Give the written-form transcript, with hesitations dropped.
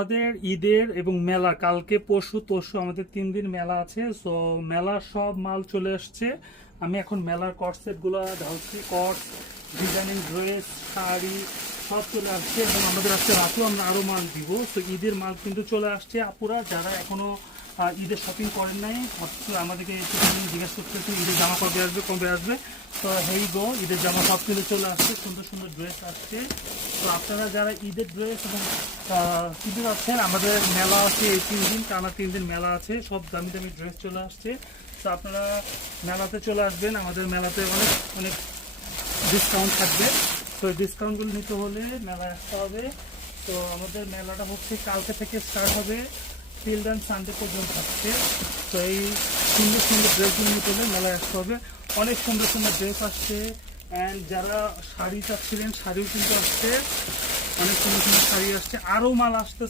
আমাদের ঈদের এবং মেলা কালকে পরশু তরশু আমাদের 3 দিন মেলা আছে। সো মেলার সব মাল চলে আসছে। আমি এখন মেলার কট সেট গুলো ঢালছি। কট, ডিজাইনিং ড্রেস, শাড়ি সব চলে আসছে এবং আমাদের আজকে রাতেও আমরা আরো মাল দিব। তো ঈদের মাল কিন্তু চলে আসছে। আপুরা যারা এখনো ঈদের শপিং করেন নাই, অথচ আমাদেরকে জিজ্ঞেস করতেছে ঈদের জামা কবে আসবে কবে আসবে। তো হেই গো, ঈদের জামা সব কিন্তু চলে আসছে, সুন্দর সুন্দর ড্রেস আসছে। তো আপনারা যারা ঈদের ড্রেস এবং কিনতে যাচ্ছেন, আমাদের মেলা আছে এই 3 দিন, টানা 3 দিন মেলা আছে, সব দামি দামি ড্রেস চলে আসছে। তো আপনারা মেলাতে চলে আসবেন, আমাদের মেলাতে অনেক অনেক ডিসকাউন্ট থাকবে। তো ডিসকাউন্টগুলো নিতে হলে মেলায় আসতে হবে। তো আমাদের মেলাটা হচ্ছে কালকে থেকে স্টার্ট হবে, চিলড্রেন সানডে পর্যন্ত থাকছে। তো এই সুন্দর সুন্দর ড্রেসগুলো নিতে হলে মেলায় আসতে হবে। অনেক সুন্দর সুন্দর ড্রেস আসছে। অ্যান্ড যারা শাড়ি চাচ্ছিলেন শাড়িও কিন্তু আসছে, অনেক সুন্দর সুন্দর শাড়ি আসছে, আরও মাল আসতে